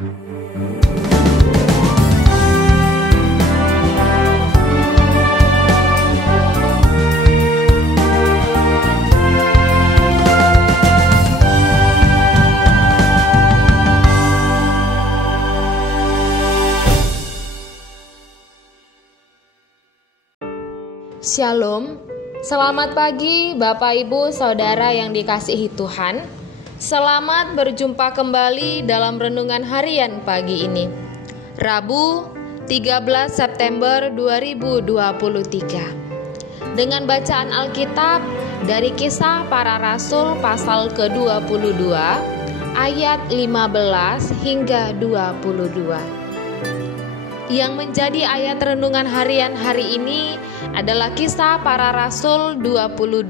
Shalom, selamat pagi Bapak Ibu Saudara yang dikasihi Tuhan. Selamat berjumpa kembali dalam renungan harian pagi ini, Rabu 13 September 2023. Dengan bacaan Alkitab dari Kisah Para Rasul pasal ke-22 ayat 15 hingga 22. Yang menjadi ayat renungan harian hari ini adalah Kisah Para Rasul 22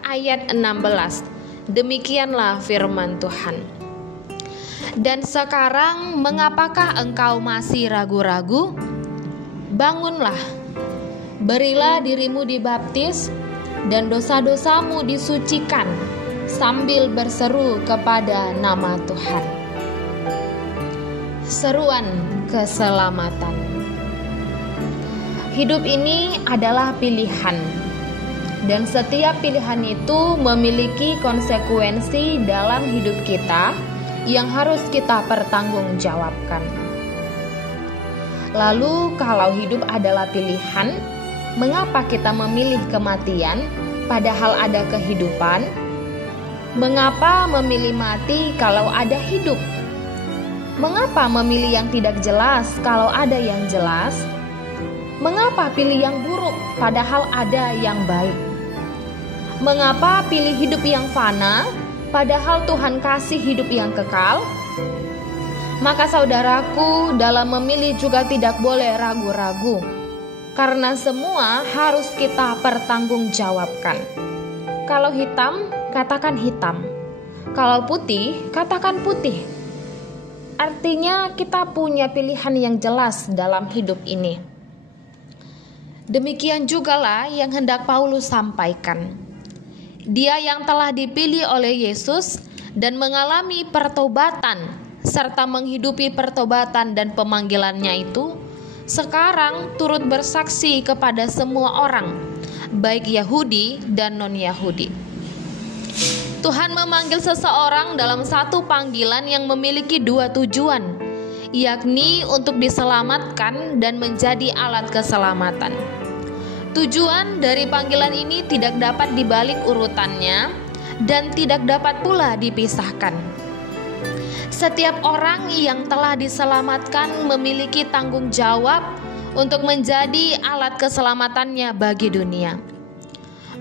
ayat 16. Demikianlah firman Tuhan. Dan sekarang mengapakah engkau masih ragu-ragu? Bangunlah, berilah dirimu dibaptis, dan dosa-dosamu disucikan, sambil berseru kepada nama Tuhan. Seruan keselamatan. Hidup ini adalah pilihan, dan setiap pilihan itu memiliki konsekuensi dalam hidup kita yang harus kita pertanggungjawabkan. Lalu kalau hidup adalah pilihan, mengapa kita memilih kematian padahal ada kehidupan? Mengapa memilih mati kalau ada hidup? Mengapa memilih yang tidak jelas kalau ada yang jelas? Mengapa pilih yang buruk padahal ada yang baik? Mengapa pilih hidup yang fana padahal Tuhan kasih hidup yang kekal? Maka saudaraku, dalam memilih juga tidak boleh ragu-ragu, karena semua harus kita pertanggungjawabkan. Kalau hitam, katakan hitam. Kalau putih, katakan putih. Artinya kita punya pilihan yang jelas dalam hidup ini. Demikian jugalah yang hendak Paulus sampaikan. Dia yang telah dipilih oleh Yesus dan mengalami pertobatan serta menghidupi pertobatan dan pemanggilannya itu, sekarang turut bersaksi kepada semua orang, baik Yahudi dan non-Yahudi. Tuhan memanggil seseorang dalam satu panggilan yang memiliki dua tujuan, yakni untuk diselamatkan dan menjadi alat keselamatan. Tujuan dari panggilan ini tidak dapat dibalik urutannya dan tidak dapat pula dipisahkan. Setiap orang yang telah diselamatkan memiliki tanggung jawab untuk menjadi alat keselamatannya bagi dunia.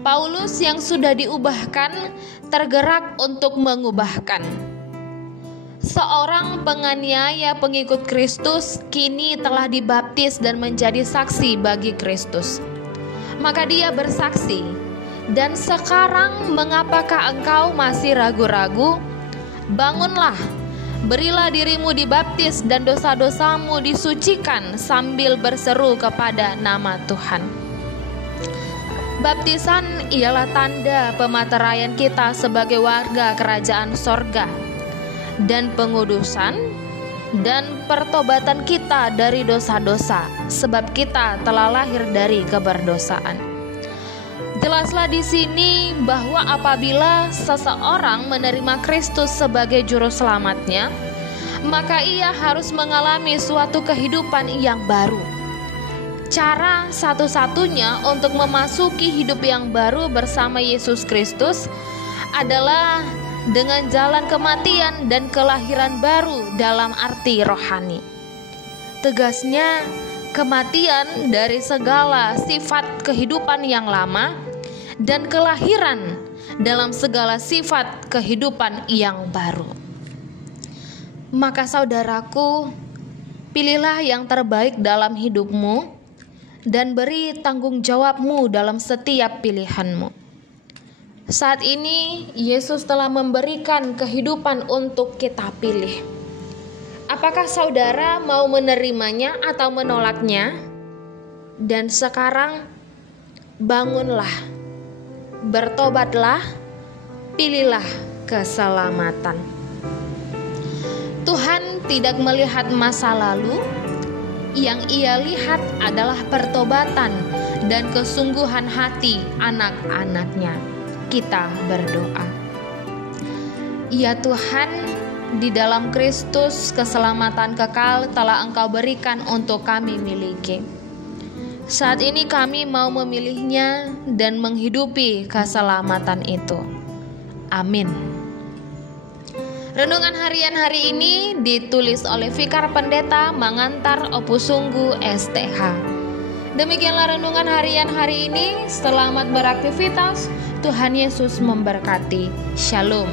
Paulus yang sudah diubahkan tergerak untuk mengubahkan. Seorang penganiaya pengikut Kristus kini telah dibaptis dan menjadi saksi bagi Kristus. Maka dia bersaksi, dan sekarang mengapakah engkau masih ragu-ragu? Bangunlah, berilah dirimu dibaptis dan dosa-dosamu disucikan sambil berseru kepada nama Tuhan. Baptisan ialah tanda pemateraian kita sebagai warga kerajaan sorga, dan pengudusan dan pertobatan kita dari dosa-dosa, sebab kita telah lahir dari keberdosaan. Jelaslah di sini bahwa apabila seseorang menerima Kristus sebagai juru selamatnya, maka ia harus mengalami suatu kehidupan yang baru. Cara satu-satunya untuk memasuki hidup yang baru bersama Yesus Kristus adalah dengan jalan kematian dan kelahiran baru dalam arti rohani. Tegasnya, kematian dari segala sifat kehidupan yang lama dan kelahiran dalam segala sifat kehidupan yang baru. Maka saudaraku, pilihlah yang terbaik dalam hidupmu dan beri tanggung jawabmu dalam setiap pilihanmu. Saat ini Yesus telah memberikan kehidupan untuk kita pilih. Apakah saudara mau menerimanya atau menolaknya? Dan sekarang bangunlah, bertobatlah, pilihlah keselamatan. Tuhan tidak melihat masa lalu, yang Ia lihat adalah pertobatan dan kesungguhan hati anak-anak-Nya. Kita berdoa. Ya Tuhan, di dalam Kristus keselamatan kekal telah Engkau berikan untuk kami miliki. Saat ini kami mau memilihnya dan menghidupi keselamatan itu. Amin. Renungan harian hari ini ditulis oleh Vikar Pendeta Mangantar Opus Sungguh STH. Demikianlah renungan harian hari ini. Selamat beraktivitas. Tuhan Yesus memberkati. Shalom.